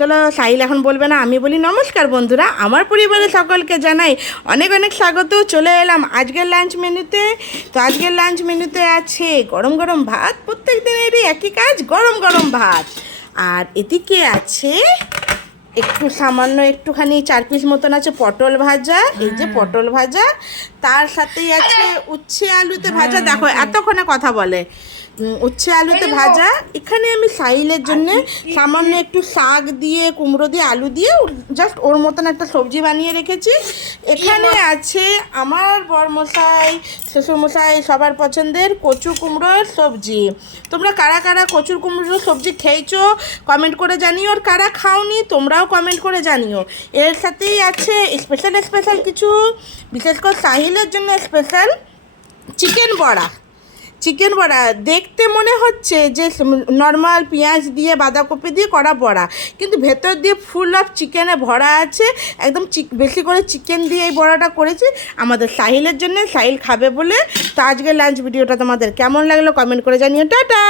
চলো, সাহিল এখন বলবে না, আমি বলি। নমস্কার বন্ধুরা, আমার পরিবারের সকলকে জানাই অনেক অনেক স্বাগত। চলে এলাম আজকের লাঞ্চ মেনুতে। তো আজকের লাঞ্চ মেনুতে আছে গরম গরম ভাত, প্রত্যেক দিনেরই একই কাজ, গরম গরম ভাত। আর এদিকে আছে একটু সামান্য একটুখানি 4 পিস মতন আছে পটল ভাজা, এই যে পটল ভাজা। তার সাথেই আছে উচ্ছে আলুতে ভাজা। দেখো এতক্ষণে কথা বলে। উচ্ছে আলুতে ভাজা। এখানে আমি সাহিলের জন্য সামান্য একটু শাক দিয়ে, কুমড়ো দিয়ে, আলু দিয়ে জাস্ট ওর মতন একটা সবজি বানিয়ে রেখেছি। এখানে আছে আমার বরমশাই, শ্বশুরমশাই সবার পছন্দের কচু কুমড়োর সবজি। তোমরা কারা কারা কচুর কুমড়োর সবজি খেয়েছো কমেন্ট করে জানিও, আর কারা খাওনি তোমরাও কমেন্ট করে জানিও। এর সাথেই আছে স্পেশাল স্পেশাল কিছু, বিশেষ করে সাহিলের জন্য স্পেশাল চিকেন বড়া। চিকেন বড়া দেখতে মনে হচ্ছে যে নর্মাল পেঁয়াজ দিয়ে, বাঁধাকপি দিয়ে করা বড়া, কিন্তু ভেতর দিয়ে ফুল অফ চিকেনে ভরা আছে। একদম বেশি করে চিকেন দিয়ে এই বড়াটা করেছি আমাদের সাহিলের জন্য, সাহিল খাবে বলে। তো আজকের লাঞ্চ ভিডিওটা তোমাদের কেমন লাগলো কমেন্ট করে জানিও। টাটা।